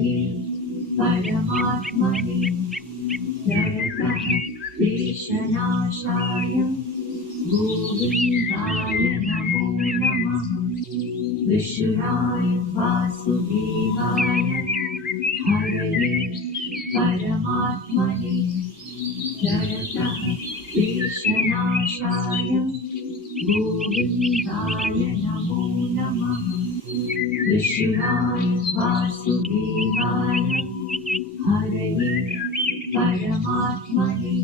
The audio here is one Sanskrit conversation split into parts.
हरये परमात्मने जगतः क्लेशनाशाय गोविन्दाय नमो नमः। विष्णुराय वासुदेवाय हरये परमात्मने जगतः क्लेशनाशाय गोविन्दाय नमो नमः। विष्णुराय वासुदेवाय हरये परमात्मने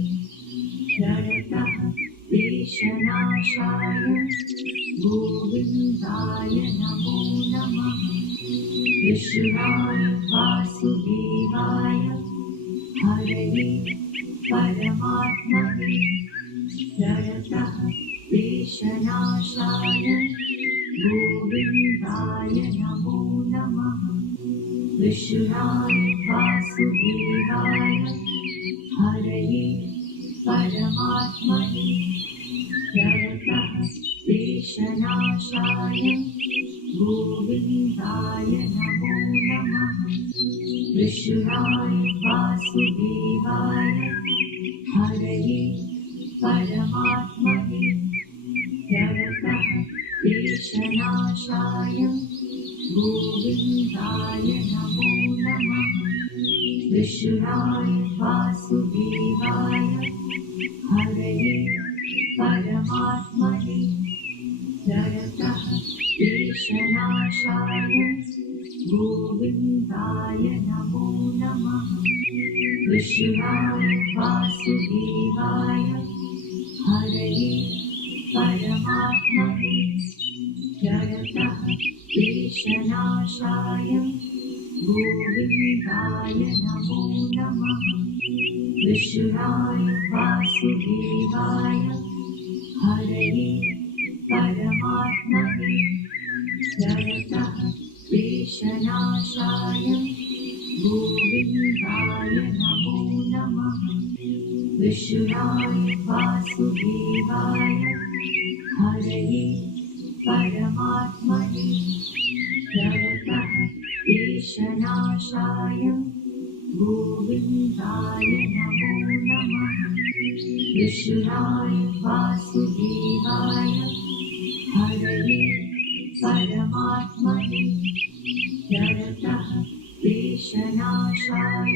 जगतः क्लेशनाशाय गोविन्दाय नमो नमः। विष्णुराय वासुदेवाय हरये परमात्मने जगतः क्लेशनाशाय गोविन्दाय नमो नमः। विष्णुराय वासुदेवाय हरये परमात्मने जगतः क्लेशनाशाय गोविन्दाय नमो नमः। विष्णुराय वासुदेवाय हरये परमात्मने जगतः क्लेशनाशाय गोविन्दाय नमो नमः। विष्णुराय वासुदेवाय हरये परमात्मने जगतः क्लेशनाशाय गोविन्दाय नमो नमः। विष्णुराय वासुदेवाय हरये परमात्मने जगतः क्लेशनाशाय गोविन्दाय नमो नमः। विष्णुराय वासुदेवाय हरये परमात्मने जगतः क्लेशनाशाय गोविन्दाय नमो नमः। विष्णुराय वासुदेवाय हरये परमात्मने जगतः क्लेशनाशाय गोविन्दाय नमो नमः। विष्णुराय वासुदेवाय हरये परमात्मने जगतः क्लेशनाशाय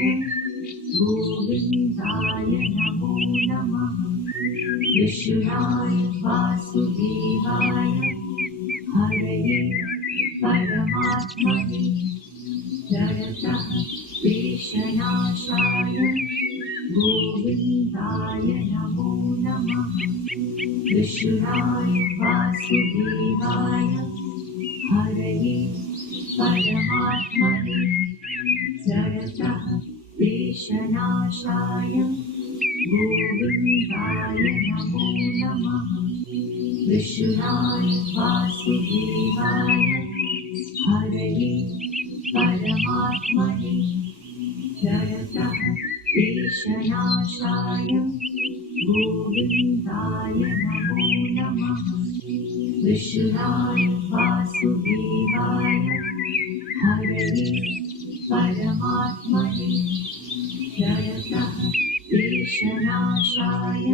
गोविन्दाय नमो नमः। विष्णुराय वासुदेवाय हरये परमात्मने जगतः क्लेशनाशाय गोविन्दाय नमो नमः। विष्णुराय वासुदेवाय हरये परमात्मने जगतः क्लेशनाशाय गोविन्दाय नमो नमः। विष्णुराय वासुदेवाय हरये परमात्मने जगतः क्लेशनाशाय गोविन्दाय नमो नमः। विष्णुराय वासुदेवाय हरये परमात्मने जगतः क्लेशनाशाय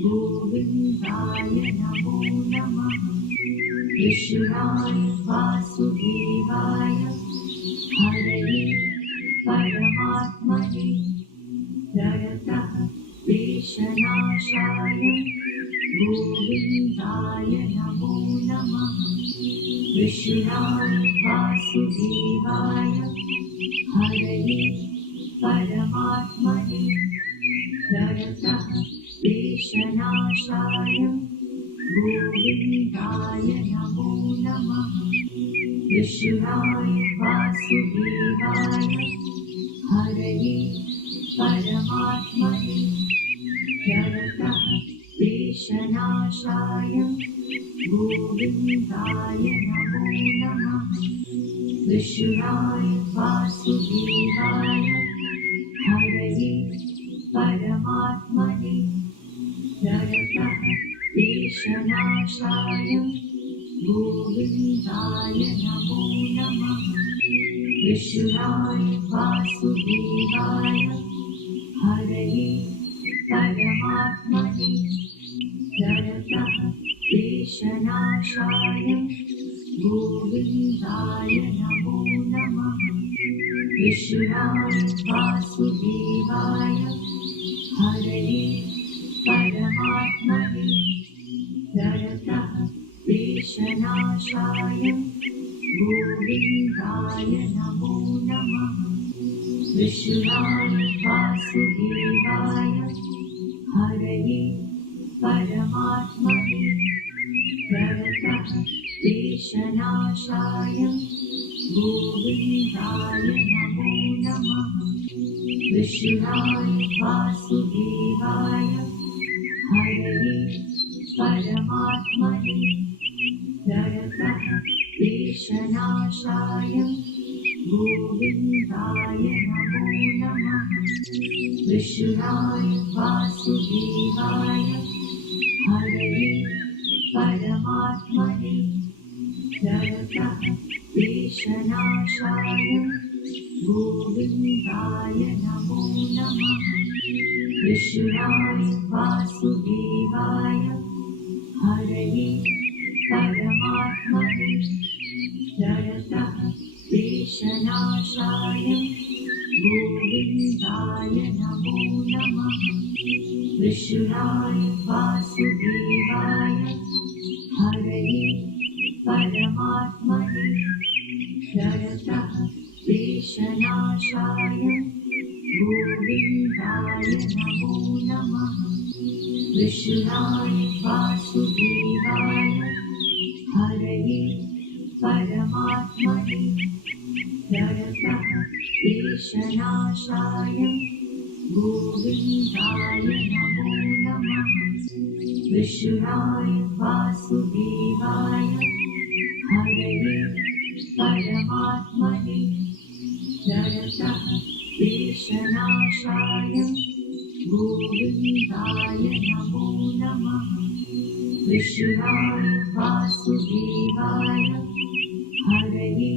गोविन्दाय नमो नमः। विष्णुराय वासुदेवाय हरये परमात्मने जगतः क्लेशनाशाय गोविन्दाय नमो नमः। विष्णुराय वासुदेवाय हरये परमात्मने जगतः क्लेशनाशाय गोविन्दाय नमो नमः। विष्णुराय वासुदेवाय हरये परमात्मने जगतः क्लेशनाशाय गोविन्दाय नमो नमः। विष्णुराय वासुदेवाय हरये परमात्मने जगतः क्लेशनाशाय गोविन्दाय नमो नमः। विशुराय वासुदेवाय हरये परमात्मने प्रणतः क्लेशनाशाय गोविन्दाय नमो नमः। विशुराय वासुदेवाय हरये परमात्मने प्रणतः क्लेशनाशाय गोविन्दाय नमो नमः। विशुराय वासुदेवाय हरये परमात्मने प्रणतः क्लेशनाशाय गोविन्दाय नमो नमः। विशुराय वासुदेवाय हरये परमात्मने प्रणतः क्लेशनाशाय गोविन्दाय नमो नमः। विशुराय वासुदेवाय हरये परमात्मने प्रणतः क्लेशनाशाय गोविन्दाय नमो नमः। विशुराय वासुदेवाय हरये परमात्मने प्रणतः क्लेशनाशाय गोविन्दाय नमो नमः। विशुराय वासुदेवाय हरये परमात्मने प्रणतः क्लेशनाशाय गोविन्दाय नमो नमः। विशुराय वासुदेवाय हरये परमात्मने प्रणतः क्लेशनाशाय गोविन्दाय नमो नमः। विशुराय वासुदेवाय हरये परमात्मने प्रणतः क्लेशनाशाय गोविन्दाय नमो नमः। विशुराय वासुदेवाय हरये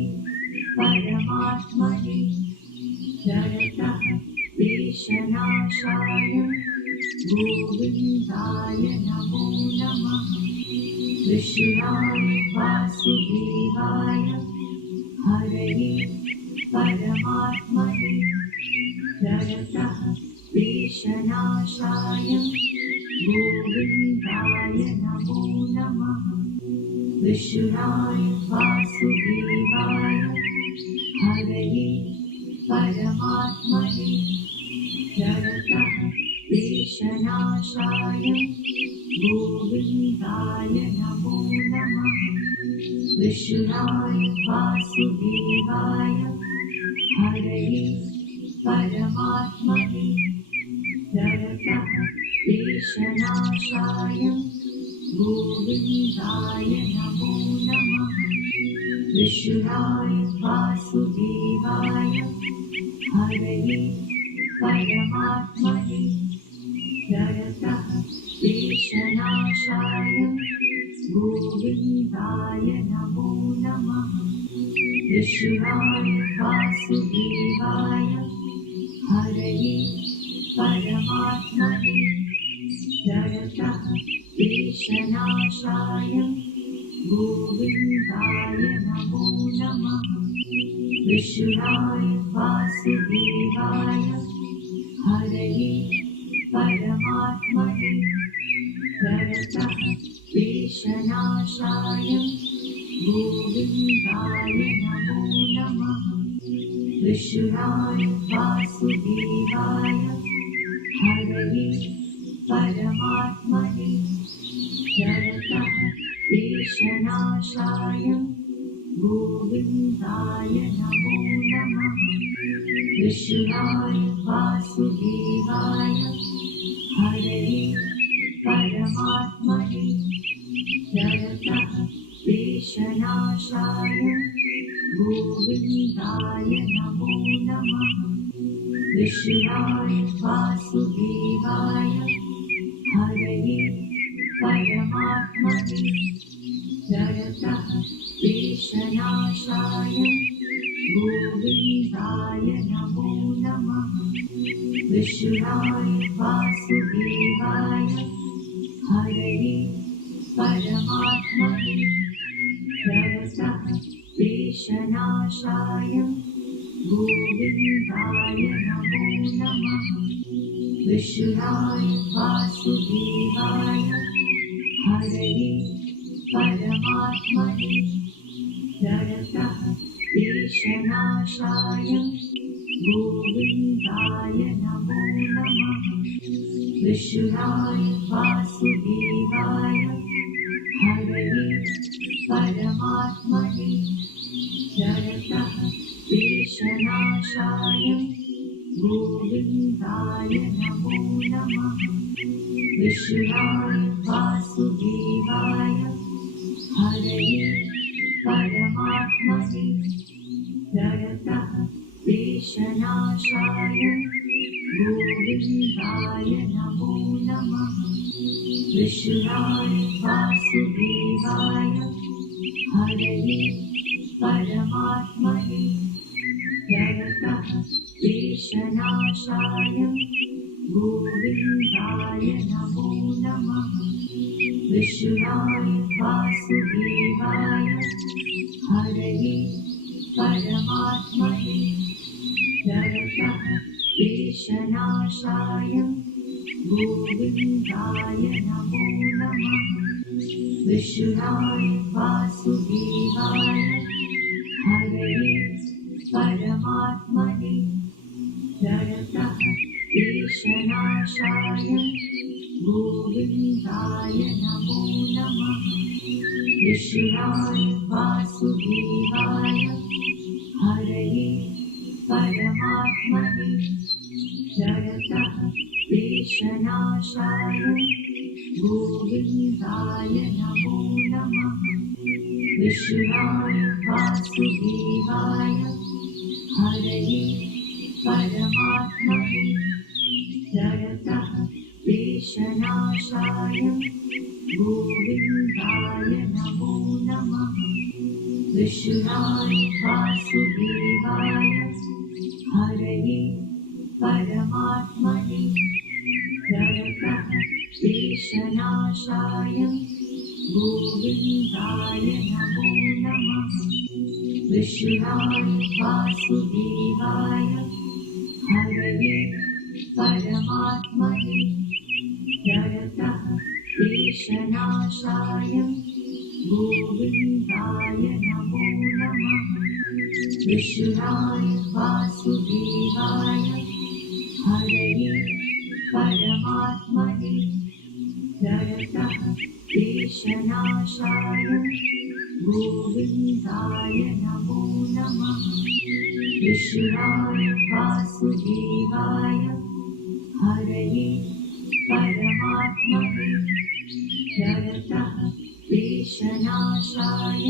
परमात्मने प्रणतः क्लेशनाशाय गोविन्दाय नमो नमः। विशुराय वासुदेवाय हरये परमात्मने प्रणतः क्लेशनाशाय गोविन्दाय नमो नमः। विशुराय वासुदेवाय हरये परमात्मने प्रणतः क्लेशनाशाय गोविन्दाय नमो नमः। विशुराय वासुदेवाय हरये परमात्मने प्रणतः क्लेशनाशाय गोविन्दाय नमो नमः। विशुराय वासुदेवाय हरये परमात्मने प्रणतः क्लेशनाशाय गोविन्दाय नमो नमः। विशुराय वासुदेवाय हरये परमात्मने प्रणतः क्लेशनाशाय गोविन्दाय नमो नमः। विशुराय वासुदेवाय हरये परमात्मने प्रणतः क्लेशनाशाय गोविन्दाय नमो नमः। विशुराय वासुदेवाय हरये परमात्मने प्रणतः क्लेशनाशाय गोविन्दाय नमो नमः। विशुराय वासुदेवाय हरये परमात्मने प्रणतः क्लेशनाशाय गोविन्दाय नमो नमः। विशुराय वासुदेवाय हरये परमात्मने प्रणतः क्लेशनाशाय गोविन्दाय गोविन्दाय नमो नमः विष्णुराय वासुदेवाय हरये परमात्मने प्रणतक्लेशनाशाय गोविन्दाय नमो नमः विष्णुराय वासुदेवाय हरये परमात्मने प्रणतक्लेशनाशाय गोविन्दाय नमो नमः विष्णुराय वासुदेवाय हरये परमात्मने प्रणतक्लेशनाशाय गोविन्दाय नमो नमः विष्णुराय वासुदेवाय हरये परमात्मने प्रणतक्लेशनाशाय गोविन्दाय नमो नमः विष्णुराय वासुदेवाय हरये परमात्मने प्रणतक्लेशनाशाय गोविन्दाय नमो नमः विष्णुराय वासुदेवाय हरये परमात्मने प्रणतक्लेशनाशाय गोविन्दाय नमो नमः विष्णुराय वासुदेवाय हरये परमात्मने प्रणतक्लेशनाशाय गोविन्दाय नमो नमः विष्णुराय वासुदेवाय हरये परमात्मने प्रणतक्लेशनाशाय गोविन्दाय नमो नमः विष्णुराय वासुदेवाय हरये परमात्मने प्रणतक्लेशनाशाय गोविन्दाय नमो नमः विष्णुराय वासुदेवाय हरये परमात्मने प्रणतक्लेशनाशाय गोविन्दाय नमो नमः विष्णुराय वासुदेवाय हरये परमात्मने प्रणतक्लेशनाशाय गोविन्दाय नमो नमः विष्णुराय वासुदेवाय हरये परमात्मने प्रणतक्लेशनाशाय गोविन्दाय नमो नमः विष्णुराय वासुदेवाय हरये परमात्मने प्रणतक्लेशनाशाय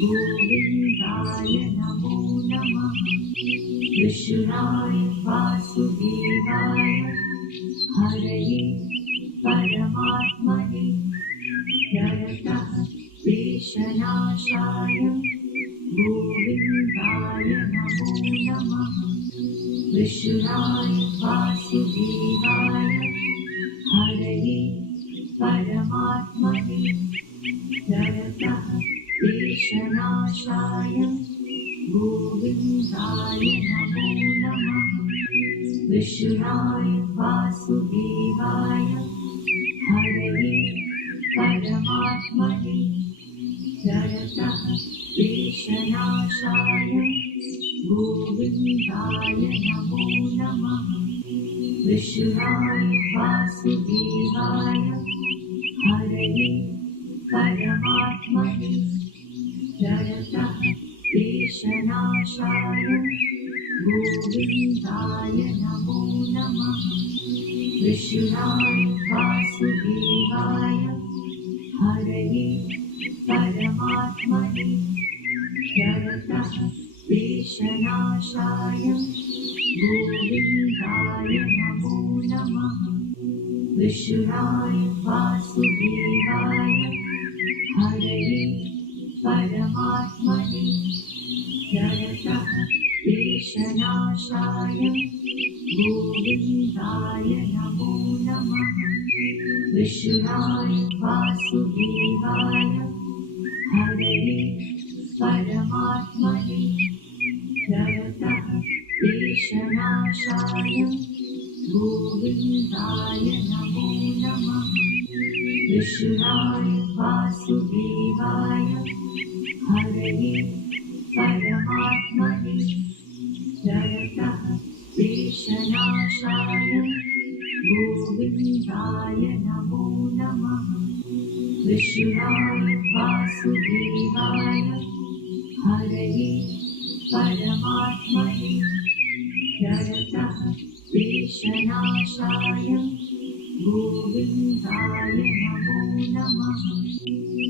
गोविन्दाय नमो नमः विष्णुराय वासुदेवाय हरये परमात्मने प्रणतक्लेशनाशाय गोविन्दाय नमो नमः विष्णुराय वासुदेवाय हरये परमात्मने प्रणतक्लेशनाशाय गोविन्दाय नमो नमः विष्णुराय वासुदेवाय हरये परमात्मने प्रणतक्लेशनाशाय गोविन्दाय नमो नमः विष्णुराय वासुदेवाय हरये परमात्मने प्रणतक्लेशनाशाय गोविन्दाय नमो नमः विष्णुराय वासुदेवाय हरये परमात्मने प्रणतक्लेशनाशाय गोविन्दाय नमो नमः विष्णुराय वासुदेवाय हरये परमात्मने क्लेशनाशाय गोविन्दाय नमो नमः विशुराय वासुदेवाय हरये परमात्मने जगतः क्लेशनाशाय गोविन्दाय नमो नमः विशुराय वासुदेवाय हरये परमात्मने जगतः क्लेशनाशाय गोविन्दाय नमो नमः विशुराय वासुदेवाय हरये परमात्मने जगतः क्लेशनाशाय गोविन्दाय नमो नमः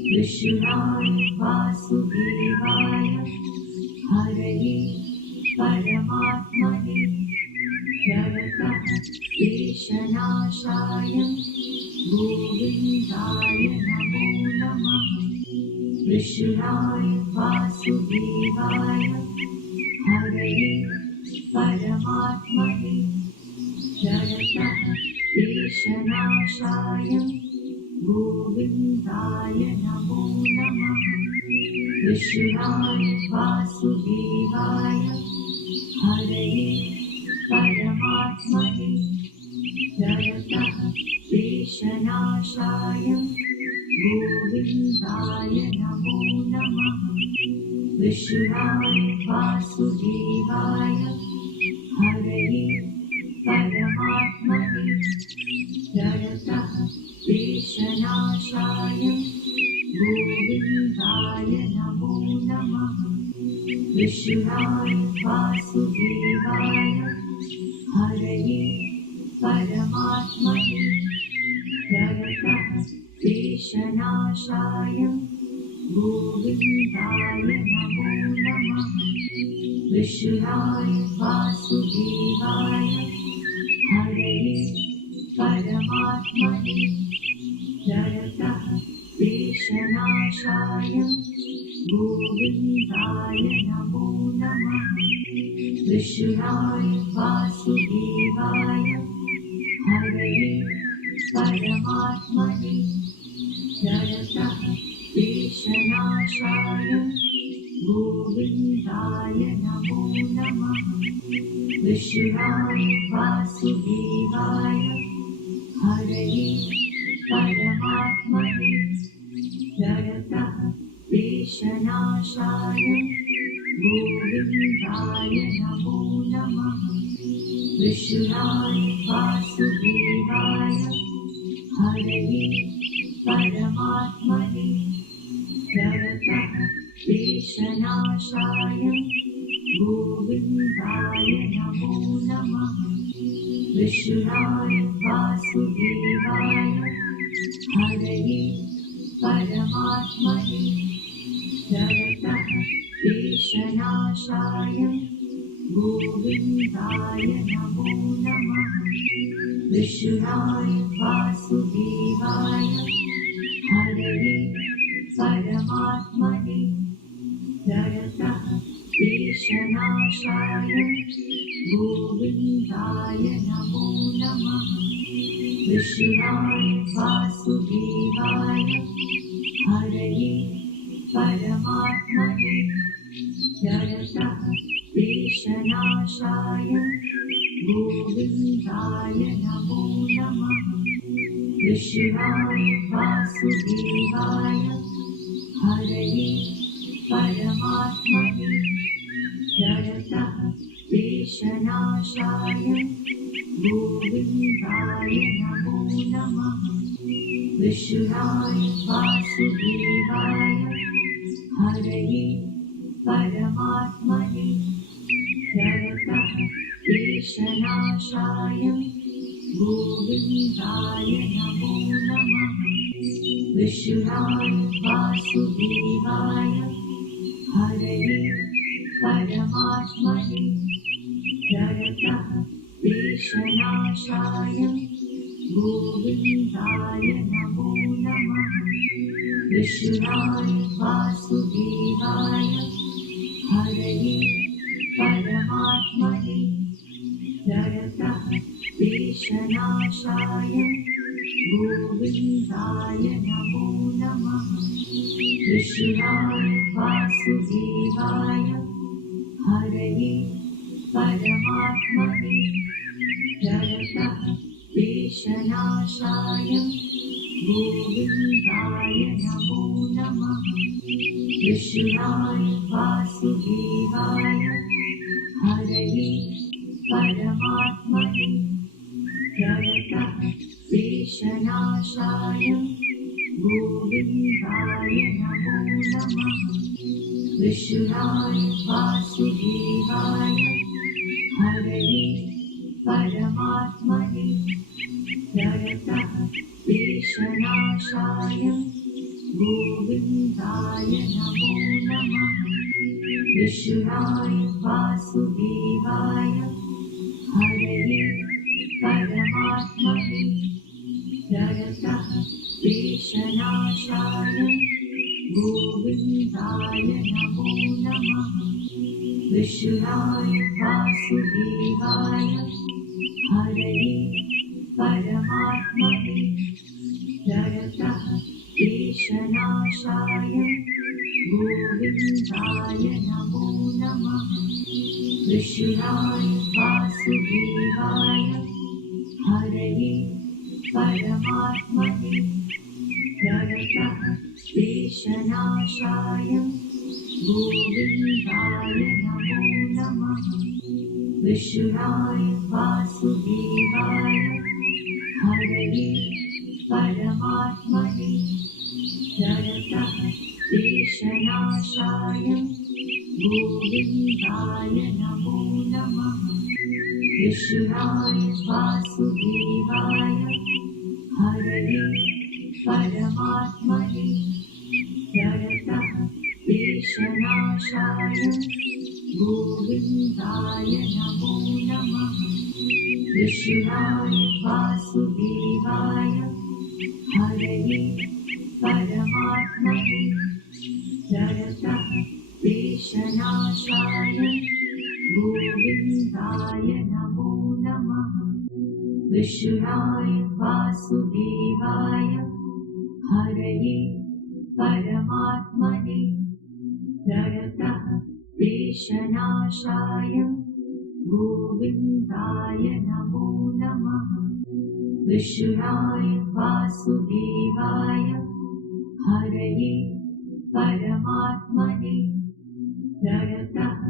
विशुराय वासुदेवाय हरये परमात्मने जगतः क्लेशनाशाय गोविन्दाय नमो नमः विशुराय वासुदेवाय हरये परमात्मने जगतः क्लेशनाशाय गोविन्दाय नमो नमः विशुराय वासुदेवाय हरये परमात्मने जगतः क्लेशनाशाय गोविन्दाय नमो नमः विशुराय वासुदेवाय हरये परमात्मने जगतः क्लेशनाशाय गोविन्दाय नमो नमः विशुराय वासुदेवाय हरये परमात्मने जगतः क्लेशनाशाय गोविन्दाय नमो नमः विशुराय वासुदेवाय हरये परमात्मने जगतः क्लेशनाशाय गोविन्दाय नमो नमः विशुराय वासुदेवाय हरये परमात्मने जगतः क्लेशनाशाय गोविन्दाय नमो नमः विशुराय वासुदेवाय हरये परमात्मने जगतः क्लेशनाशाय गोविन्दाय नमो नमः विशुराय वासुदेवाय हरये परमात्मने जगतः क्लेशनाशाय गोविन्दाय नमो नमः विशुराय वासुदेवाय हरये परमात्मने जगतः क्लेशनाशाय गोविन्दाय नमो नमः विशुराय वासुदेवाय हरये परमात्मने जगतः क्लेशनाशाय गोविन्दाय नमो नमः विशुराय वासुदेवाय हरये परमात्मने जगतः क्लेशनाशाय गोविन्दाय नमो नमः विशुराय वासुदेवाय हरये परमात्मने जगतः क्लेशनाशाय गोविन्दाय नमो नमः विशुराय वासुदेवाय हरये परमात्मने जगतः क्लेशनाशाय गोविन्दाय नमो नमः विशुराय वासुदेवाय हरये परमात्मने जगतः क्लेशनाशाय गोविन्दाय नमो नमः विशुराय वासुदेवाय हरये परमात्मने क्लेशनाशाय गोविन्दाय नमो नमः कृष्णाय वासुदेवाय हरये परमात्मने प्रणतः क्लेशनाशाय गोविन्दाय नमो नमः कृष्णाय वासुदेवाय हरये परमात्मने प्रणतः क्लेशनाशाय गोविन्दाय नमो नमः कृष्णाय वासुदेवाय हरये परमात्मने प्रणतः क्लेशनाशाय गोविन्दाय नमो नमः कृष्णाय वासुदेवाय हरये परमात्मने प्रणतः क्लेशनाशाय गोविन्दाय नमो नमः कृष्णाय वासुदेवाय हरये परमात्मने प्रणतः क्लेशनाशाय गोविन्दाय नमो नमः कृष्णाय वासुदेवाय हरये परमात्मने प्रणतः क्लेशनाशाय गोविन्दाय नमो नमः कृष्णाय वासुदेवाय हरये परमात्मने प्रणतः क्लेशनाशाय गोविन्दाय नमो नमः कृष्णाय वासुदेवाय हरये परमात्मने प्रणतः क्लेशनाशाय गोविन्दाय नमो नमः कृष्णाय वासुदेवाय हरये परमात्मने प्रणतः क्लेशनाशाय गोविन्दाय नमो नमः कृष्णाय वासुदेवाय हरये परमात्मने प्रणतः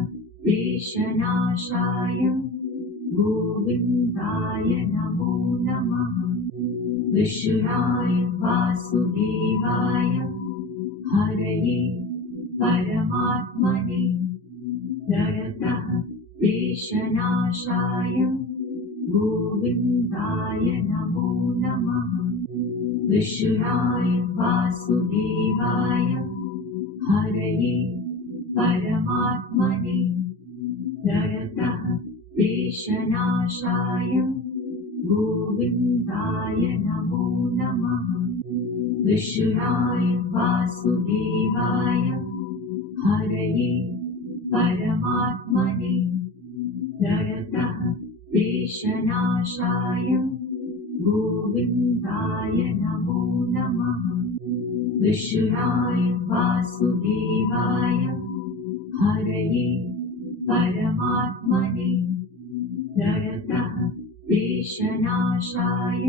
क्लेशनाशाय गोविन्दाय नमो नमः कृष्णाय वासुदेवाय हरये परमात्मने प्रणतः क्लेशनाशाय गोविन्दाय नमो नमः कृष्णाय वासुदेवाय हरये परमात्मने प्रणतः क्लेशनाशाय गोविन्दाय नमो नमः कृष्णाय वासुदेवाय हरये परमात्मने प्रणतः क्लेशनाशाय गोविन्दाय नमो नमः कृष्णाय वासुदेवाय हरये परमात्मने प्रणतः क्लेशनाशाय गोविन्दाय नमो नमः कृष्णाय वासुदेवाय हरये परमात्मने प्रणतः क्लेशनाशाय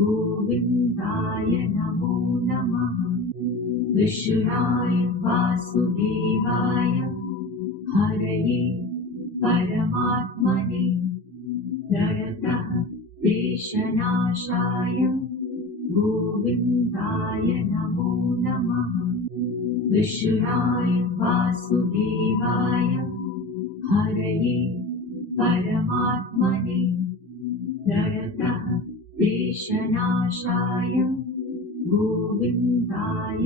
गोविन्दाय नमो नमः कृष्णाय वासुदेवाय हरये परमात्मने प्रणतः क्लेशनाशाय गोविन्दाय नमो नमः कृष्णाय वासुदेवाय हरये परमात्मने प्रणतः क्लेशनाशाय गोविन्दाय